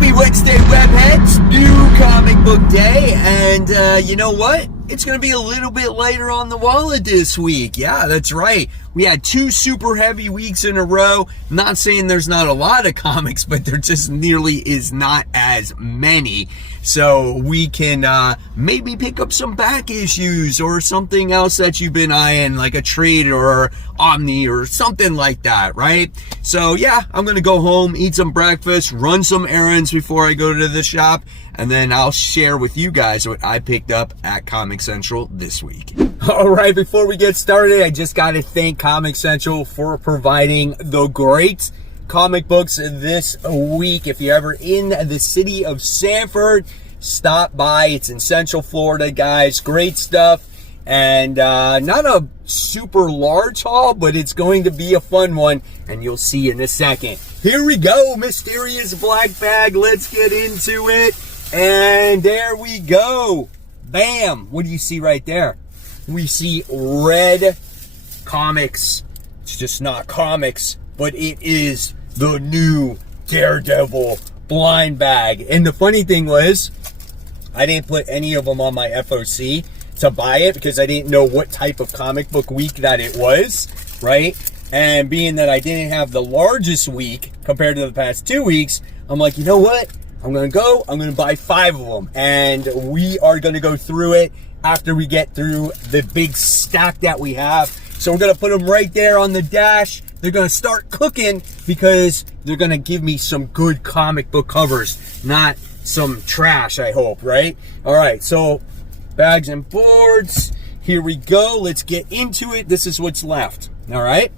Happy Wednesday, webheads! New comic book day, and you know what? It's going to be a little bit lighter on the wallet this week. Yeah, that's right. We had 2 super heavy weeks in a row. Not saying there's not a lot of comics, but there just nearly is not as many. So we can maybe pick up some back issues or something else that you've been eyeing, like a trade or Omni or something like that, right? So yeah, I'm going to go home, eat some breakfast, run some errands before I go to the shop, and then I'll share with you guys what I picked up at Comic Central this week. All right, before we get started, I just got to thank Comic Central for providing the great comic books this week. If you're ever in the city of Sanford, stop by. It's in Central Florida, guys. Great stuff. And not a super large haul, but it's going to be a fun one, and you'll see in a second. Here we go, mysterious black bag. Let's get into it. And there we go. Bam. What do you see right there? We see red comics. It's just not comics, but it is the new Daredevil Blindbag. And the funny thing was, I didn't put any of them on my FOC to buy it because I didn't know what type of comic book week that it was, right? And being that I didn't have the largest week compared to the past 2 weeks, I'm like, you know what? I'm going to buy 5 of them. And we are going to go through it after we get through the big stack that we have. So we're going to put them right there on the dash. They're going to start cooking because they're going to give me some good comic book covers, not some trash, I hope, right? All right, so bags and boards. Here we go. Let's get into it. This is what's left. All right.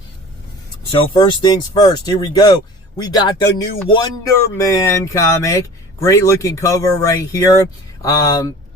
So first things first, here we go. We got the new Wonder Man comic. Great looking cover right here.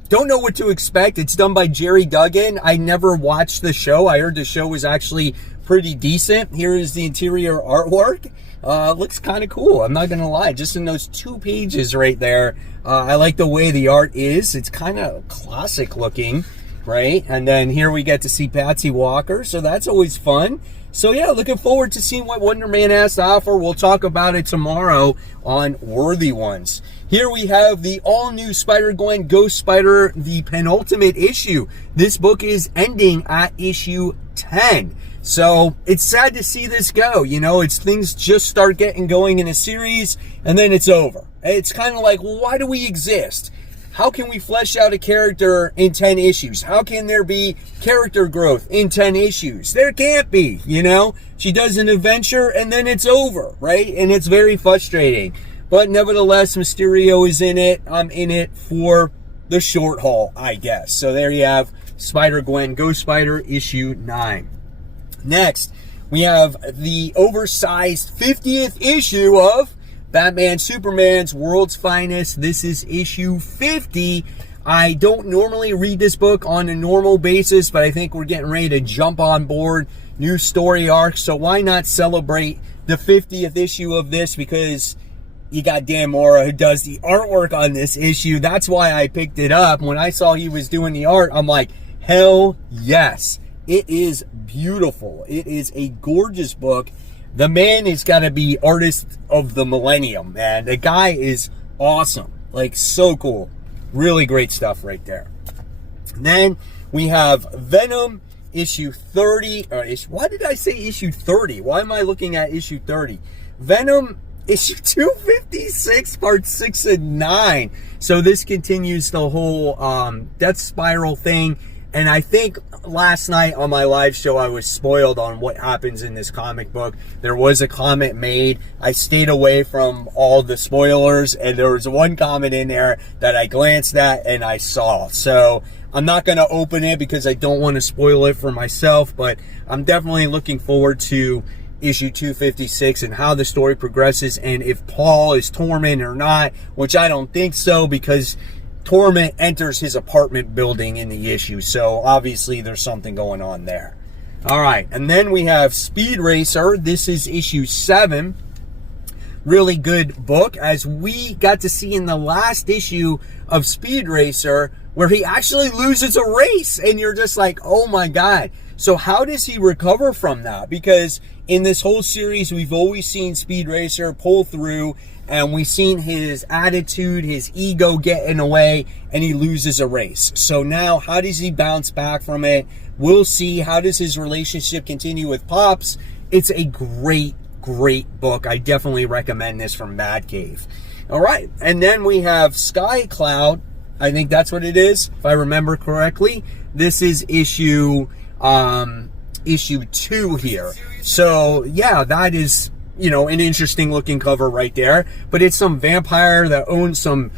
Don't know what to expect. It's done by Jerry Duggan. I never watched the show. I heard the show was actually pretty decent. Here is the interior artwork. Looks kind of cool. I'm not going to lie. Just in those 2 pages right there. I like the way the art is. It's kind of classic looking, right? And then here we get to see Patsy Walker. So that's always fun. So yeah, looking forward to seeing what Wonder Man has to offer. We'll talk about it tomorrow on Worthy Ones. Here we have the all-new Spider-Gwen Ghost Spider, the penultimate issue. This book is ending at issue 10. So it's sad to see this go. You know, it's things just start getting going in a series and then it's over. It's kind of like, well, why do we exist? How can we flesh out a character in 10 issues? How can there be character growth in 10 issues? There can't be, you know? She does an adventure and then it's over, right? And it's very frustrating. But nevertheless, Mysterio is in it. I'm in it for the short haul, I guess. So there you have Spider-Gwen Ghost Spider issue 9. Next, we have the oversized 50th issue of Batman Superman's World's Finest. This is issue 50. I don't normally read this book on a normal basis, but I think we're getting ready to jump on board. New story arc, so why not celebrate the 50th issue of this? Because you got Dan Mora who does the artwork on this issue. That's why I picked it up. When I saw he was doing the art, I'm like, hell yes. It is beautiful. It is a gorgeous book. The man is got to be artist of the millennium, man. The guy is awesome. Like, so cool. Really great stuff right there. And then we have Venom issue 30. Why did I say issue 30? Why am I looking at issue 30? Venom issue 256, part 6 and 9. So this continues the whole Death Spiral thing. And I think last night on my live show, I was spoiled on what happens in this comic book. There was a comment made. I stayed away from all the spoilers, and there was one comment in there that I glanced at and I saw. So I'm not going to open it because I don't want to spoil it for myself, but I'm definitely looking forward to issue 256 and how the story progresses, and if Paul is Torment or not, which I don't think so, because Torment enters his apartment building in the issue, so obviously there's something going on there. All right, and then we have Speed Racer. This is issue 7. Really good book, as we got to see in the last issue of Speed Racer where he actually loses a race, and you're just like, oh my God. So how does he recover from that? Because in this whole series, we've always seen Speed Racer pull through and we've seen his attitude, his ego get in the way, and he loses a race. So now, how does he bounce back from it? We'll see. How does his relationship continue with Pops? It's a great book. I definitely recommend this from Mad Cave. All right, and then we have Sky Cloud. I think that's what it is, if I remember correctly. This is issue 2 here. So yeah, that is, you know, an interesting looking cover right there. But it's some vampire that owns some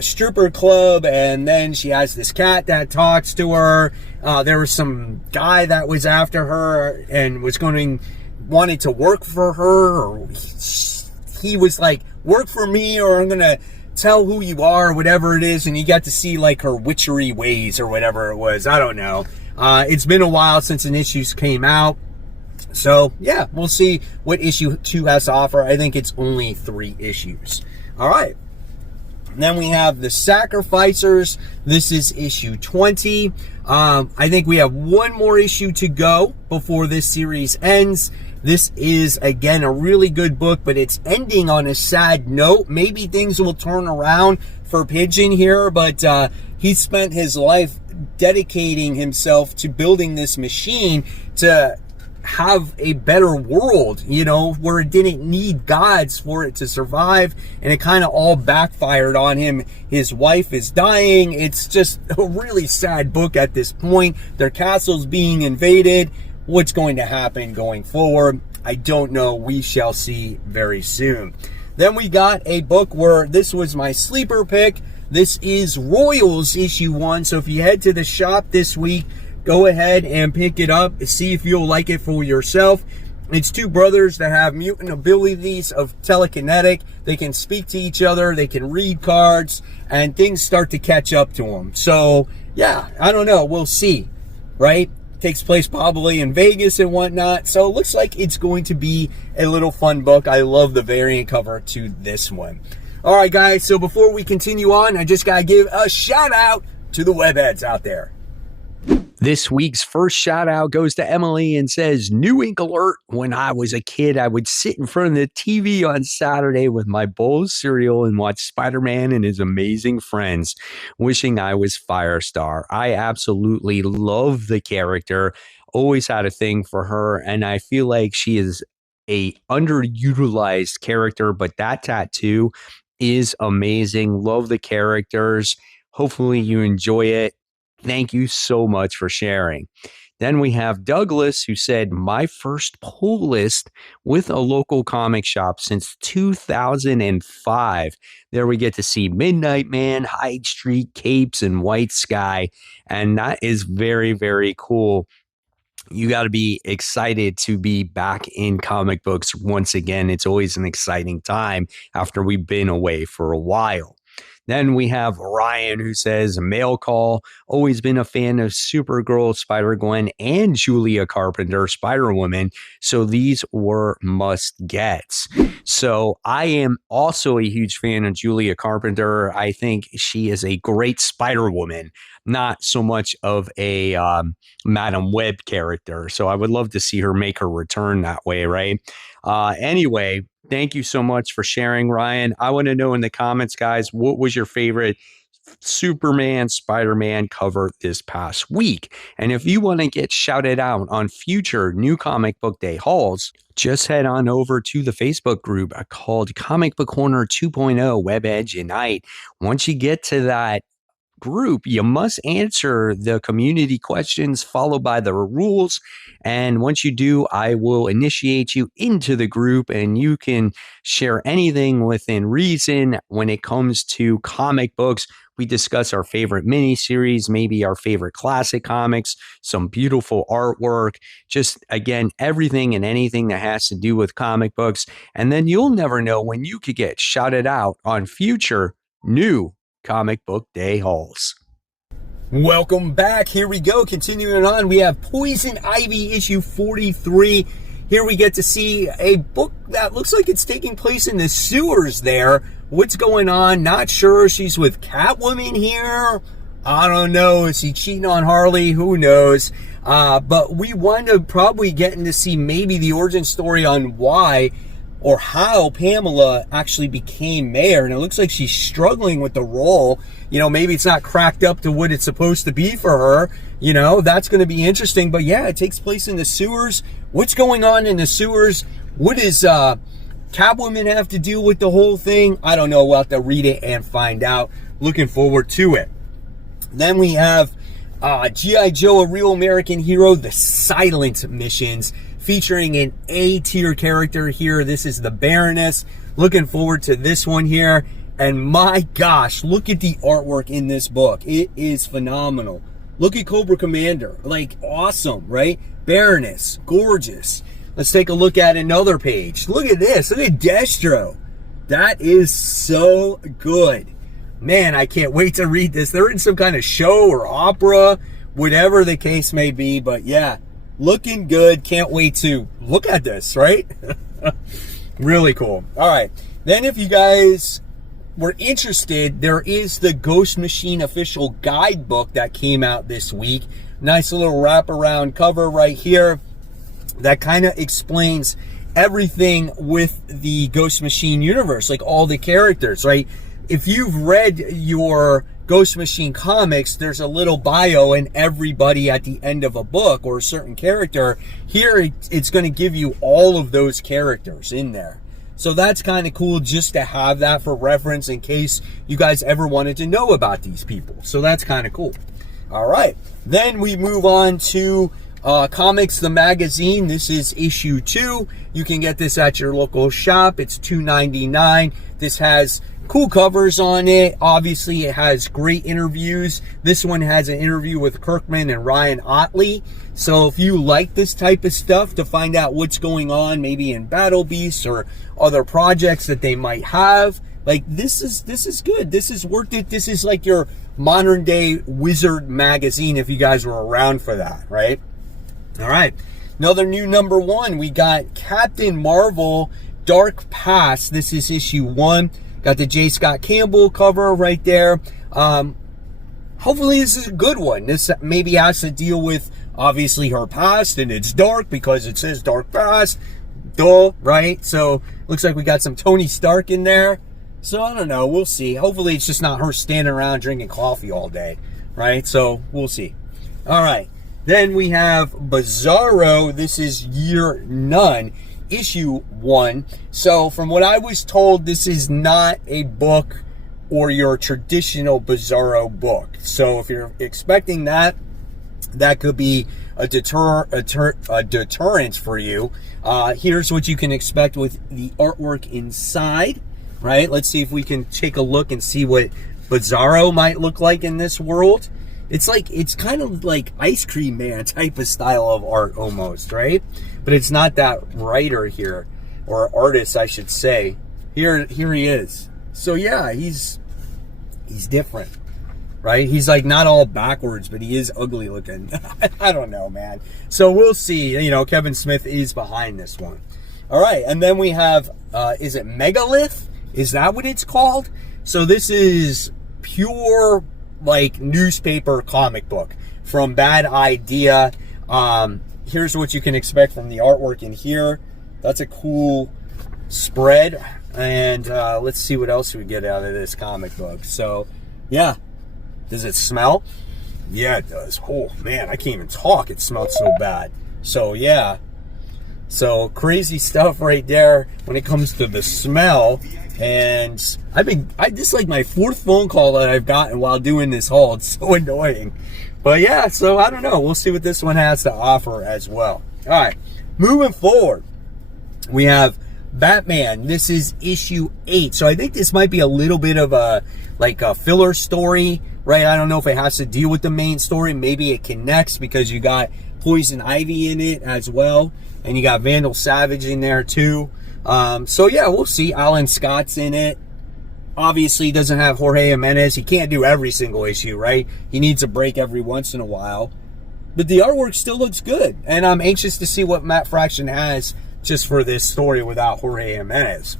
stripper club, and then she has this cat that talks to her. There was some guy that was after her and wanted to work for her, or he was like, work for me or I'm gonna tell who you are, whatever it is. And you got to see like her witchery ways or whatever it was. I don't know. It's been a while since an issue came out. So yeah, we'll see what issue 2 has to offer. I think it's only 3 issues. All right. Then we have the Sacrificers. This is issue 20. I think we have one more issue to go before this series ends. This is, again, a really good book, but it's ending on a sad note. Maybe things will turn around for Pigeon here, but he spent his life dedicating himself to building this machine to have a better world, you know, where it didn't need gods for it to survive, and it kind of all backfired on him. His wife is dying. It's just a really sad book at this point. Their castle's being invaded. What's going to happen going forward, I don't know. We shall see very soon. Then we got a book where this was my sleeper pick. This is Royals issue 1. So if you head to the shop this week, go ahead and pick it up. See if you'll like it for yourself. It's 2 brothers that have mutant abilities of telekinetic. They can speak to each other. They can read cards, and things start to catch up to them. So yeah, I don't know. We'll see, right? Takes place probably in Vegas and whatnot. So it looks like it's going to be a little fun book. I love the variant cover to this one. All right, guys. So before we continue on, I just got to give a shout out to the webheads out there. This week's first shout out goes to Emily and says, New Ink alert. When I was a kid, I would sit in front of the TV on Saturday with my bowl of cereal and watch Spider-Man and His Amazing Friends, wishing I was Firestar. I absolutely love the character, always had a thing for her, and I feel like she is a underutilized character, but that tattoo is amazing. Love the characters. Hopefully you enjoy it. Thank you so much for sharing. Then we have Douglas, who said, my first pull list with a local comic shop since 2005. There we get to see Midnight Man, Hyde Street, Capes, and White Sky. And that is very, very cool. You got to be excited to be back in comic books once again. It's always an exciting time after we've been away for a while. Then we have Ryan, who says, mail call, always been a fan of Supergirl, Spider-Gwen, and Julia Carpenter, Spider-Woman. So these were must-gets. So I am also a huge fan of Julia Carpenter. I think she is a great Spider-Woman, not so much of a Madam Web character. So I would love to see her make her return that way, right? Anyway, thank you so much for sharing, Ryan. I want to know in the comments, guys, what was your favorite Superman, Spider-Man cover this past week? And if you want to get shouted out on future New Comic Book Day hauls, just head on over to the Facebook group called Comic Book Corner 2.0 Web Edge Unite. Once you get to that group, you must answer the community questions followed by the rules, and once you do, I will initiate you into the group, and you can share anything within reason. When it comes to comic books, we discuss our favorite miniseries, maybe our favorite classic comics, some beautiful artwork, just again, everything and anything that has to do with comic books. And then you'll never know when you could get shouted out on future new Comic Book Day hauls. Welcome back. Here we go. Continuing on, we have Poison Ivy issue 43. Here we get to see a book that looks like it's taking place in the sewers there. What's going on? Not sure. She's with Catwoman here. I don't know. Is he cheating on Harley? Who knows? But we wind up probably getting to see maybe the origin story on why or how Pamela actually became mayor. And it looks like she's struggling with the role. You know, maybe it's not cracked up to what it's supposed to be for her. You know, that's going to be interesting. But yeah, it takes place in the sewers. What's going on in the sewers? What does Catwoman have to do with the whole thing? I don't know. We'll have to read it and find out. Looking forward to it. Then we have G.I. Joe, A Real American Hero, The Silent Missions, featuring an A-tier character here. This is the Baroness. Looking forward to this one here. And my gosh, look at the artwork in this book. It is phenomenal. Look at Cobra Commander. Like, awesome, right? Baroness, gorgeous. Let's take a look at another page. Look at this. Look at Destro. That is so good. Man, I can't wait to read this. They're in some kind of show or opera, whatever the case may be. But yeah, looking good. Can't wait to look at this, right? Really cool. All right. Then if you guys were interested, there is the Ghost Machine official guidebook that came out this week. Nice little wraparound cover right here that kind of explains everything with the Ghost Machine universe, like all the characters, right? If you've read your Ghost Machine comics, there's a little bio and everybody at the end of a book or a certain character. Here, it's going to give you all of those characters in there. So that's kind of cool just to have that for reference in case you guys ever wanted to know about these people. So that's kind of cool. All right. Then we move on to Comics the Magazine. This is issue 2. You can get this at your local shop. It's $2.99. This has cool covers on it. Obviously, it has great interviews. This one has an interview with Kirkman and Ryan Otley. So if you like this type of stuff to find out what's going on, maybe in Battle Beasts or other projects that they might have, like this is good. This is worth it. This is like your modern day Wizard magazine if you guys were around for that, right? All right. Another new number 1. We got Captain Marvel Dark Past. This is issue 1. Got the J. Scott Campbell cover right there. Hopefully this is a good one. This maybe has to deal with, obviously, her past, and it's dark because it says Dark Past. Duh, right? So, looks like we got some Tony Stark in there. So, I don't know. We'll see. Hopefully it's just not her standing around drinking coffee all day, right? So, we'll see. All right. Then we have Bizarro. This is Year None. Issue 1. So from what I was told, this is not a book or your traditional Bizarro book. So if you're expecting that, that could be a deterrent for you. Here's what you can expect with the artwork inside, right? Let's see if we can take a look and see what Bizarro might look like in this world. It's kind of like Ice Cream Man type of style of art almost, right? But it's not that writer here, or artist, I should say. Here he is. So yeah, he's different, right? He's like not all backwards, but he is ugly looking. I don't know, man. So we'll see. You know, Kevin Smith is behind this one. All right, and then we have, is it Megalith? Is that what it's called? So this is pure like newspaper comic book from Bad Idea. Here's what you can expect from the artwork in here. That's a cool spread. And let's see what else we get out of this comic book. So, yeah. Does it smell? Yeah, it does. Oh, man, I can't even talk. It smelled so bad. So, yeah. So, crazy stuff right there when it comes to the smell. And this is like my 4th phone call that I've gotten while doing this haul. It's so annoying. But yeah, so I don't know. We'll see what this one has to offer as well. All right, moving forward, we have Batman. This is issue 8. So I think this might be a little bit of a filler story, right? I don't know if it has to deal with the main story. Maybe it connects because you got Poison Ivy in it as well. And you got Vandal Savage in there too. So yeah, we'll see. Alan Scott's in it. Obviously, he doesn't have Jorge Jimenez. He can't do every single issue, right? He needs a break every once in a while. But the artwork still looks good. And I'm anxious to see what Matt Fraction has just for this story without Jorge Jimenez.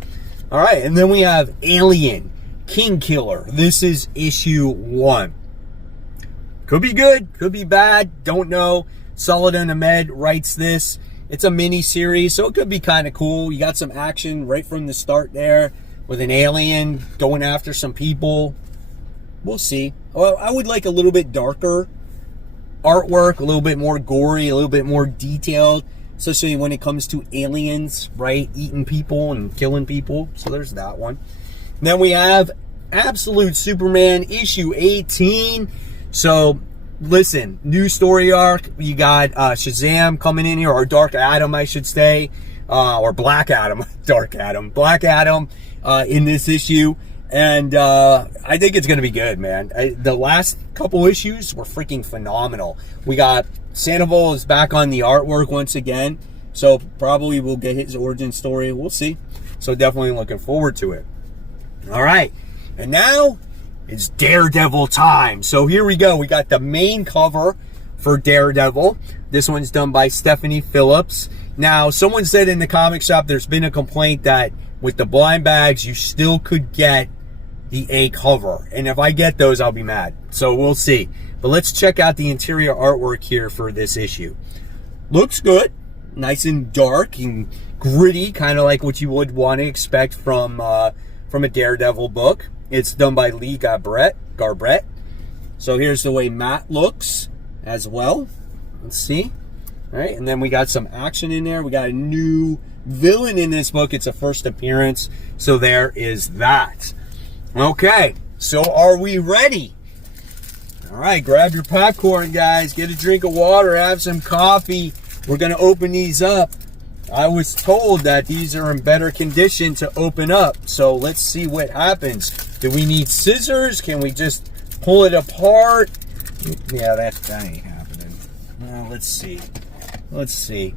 All right, and then we have Alien, King Killer. This is issue 1. Could be good, could be bad, don't know. Saladin Ahmed writes this. It's a mini series, so it could be kind of cool. You got some action right from the start there with an alien going after some people. We'll see. Well, I would like a little bit darker artwork, a little bit more gory, a little bit more detailed, especially when it comes to aliens, right? Eating people and killing people. So there's that one. And then we have Absolute Superman issue 18. So listen, new story arc. You got Shazam coming in here, or Dark Adam, I should say, or Black Adam, Black Adam in this issue. And I think it's going to be good, man. The last couple issues were freaking phenomenal. We got Sandoval is back on the artwork once again. So probably we'll get his origin story. We'll see. So definitely looking forward to it. All right. And now it's Daredevil time. So here we go. We got the main cover for Daredevil. This one's done by Stephanie Phillips. Now, someone said in the comic shop there's been a complaint that with the blind bags, you still could get the A cover. And if I get those, I'll be mad. So we'll see. But let's check out the interior artwork here for this issue. Looks good. Nice and dark and gritty, kind of like what you would want to expect from a Daredevil book. It's done by Lee Garbett. So here's the way Matt looks as well. Let's see. All right, and then we got some action in there. We got a new villain in this book. It's a first appearance. So there is that. Okay, so are we ready? All right, grab your popcorn, guys. Get a drink of water, have some coffee. We're going to open these up. I was told that these are in better condition to open up. So let's see what happens. Do we need scissors? Can we just pull it apart? Yeah, that ain't happening. Well, let's see. Let's see.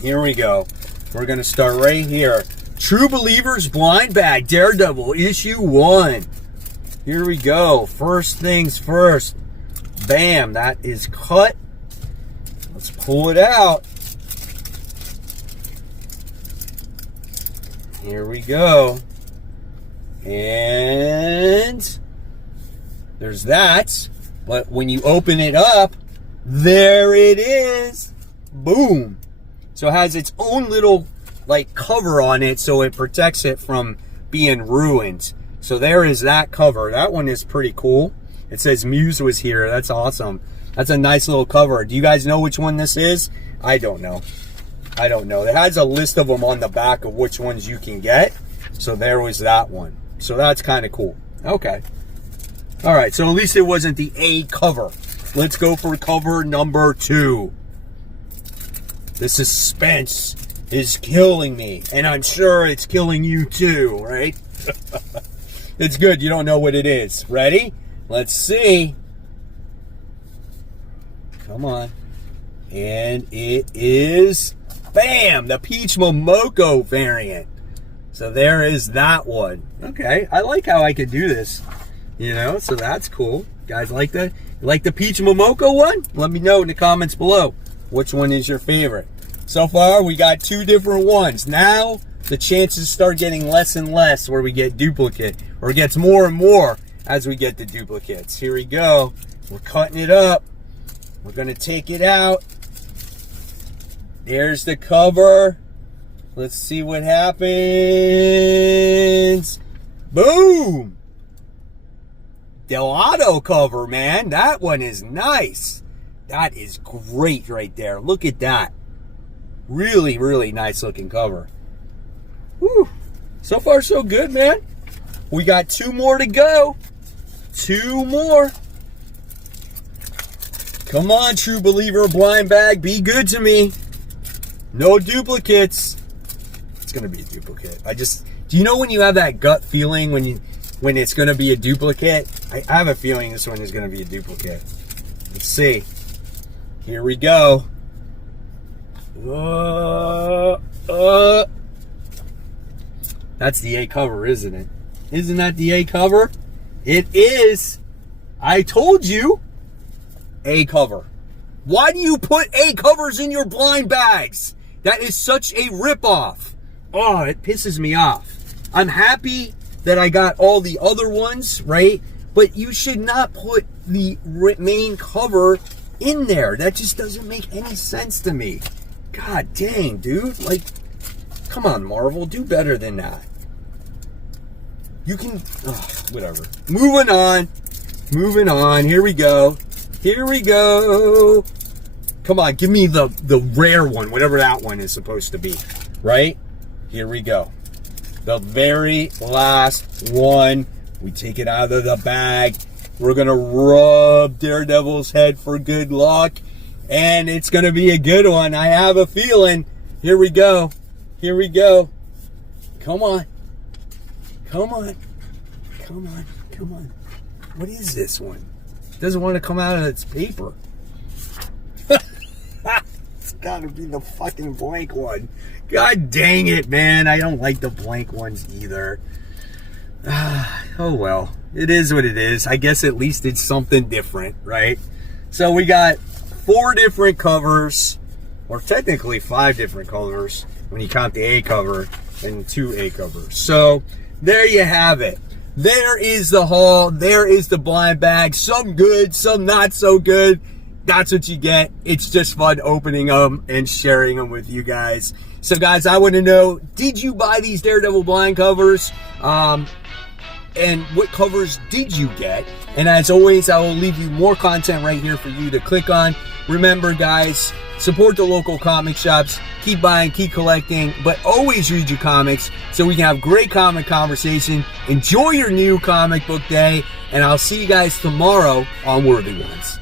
Here we go. We're going to start right here. True Believers Blindbag, Daredevil, issue 1. Here we go. First things first. Bam, that is cut. Let's pull it out. Here we go. And there's that. But when you open it up, there it is. Boom. So it has its own little like cover on it, so it protects it from being ruined. So there is that cover. That one is pretty cool. It says Muse was here. That's awesome. That's a nice little cover. Do you guys know which one this is? I don't know. I don't know. It has a list of them on the back of which ones you can get. So there was that one. So that's kind of cool. Okay. All right. So at least it wasn't the A cover. Let's go for cover number 2. The suspense is killing me. And I'm sure it's killing you too, right? It's good. You don't know what it is. Ready? Let's see. Come on. And it is, bam, the Peach Momoko variant. So there is that one. Okay, I like how I could do this. You know, so that's cool. Guys like that? You like the Peach Momoko one? Let me know in the comments below. Which one is your favorite? So far, we got 2 different ones. Now, the chances start getting less and less where we get duplicate. Or it gets more and more as we get the duplicates. Here we go. We're cutting it up. We're going to take it out. There's the cover. Let's see what happens. Boom! Delgado cover, man. That one is nice. That is great right there. Look at that. Really, really nice looking cover. Whew. So far, so good, man. We got 2 more to go. 2 more. Come on, True Believer Blindbag. Be good to me. No duplicates. It's going to be a duplicate. Do you know when you have that gut feeling when it's going to be a duplicate? I have a feeling this one is going to be a duplicate. Let's see. Here we go. That's the A cover, isn't it? Isn't that the A cover? It is. I told you. A cover. Why do you put A covers in your blind bags? That is such a ripoff. Oh, it pisses me off. I'm happy that I got all the other ones, right? But you should not put the main cover in there. That just doesn't make any sense to me. God dang, dude. Like, come on, Marvel. Do better than that. You can... whatever. Moving on. Moving on. Here we go. Here we go. Come on, give me the rare one, whatever that one is supposed to be. Right? Here we go. The very last one. We take it out of the bag. We're going to rub Daredevil's head for good luck. And it's going to be a good one. I have a feeling. Here we go. Here we go. Come on. Come on. Come on. Come on. What is this one? It doesn't want to come out of its paper. It's got to be the fucking blank one. God dang it, man. I don't like the blank ones either. Oh well. It is what it is. I guess at least it's something different, right? So we got 4 different covers, or technically 5 different covers when you count the A cover and 2 A covers. So there you have it. There is the haul. There is the blind bag. Some good, some not so good. That's what you get. It's just fun opening them and sharing them with you guys. So guys, I want to know, did you buy these Daredevil blind covers? And what covers did you get? And as always, I will leave you more content right here for you to click on. Remember, guys, support the local comic shops. Keep buying, keep collecting, but always read your comics so we can have great comic conversation. Enjoy your new comic book day, and I'll see you guys tomorrow on Worthy Ones.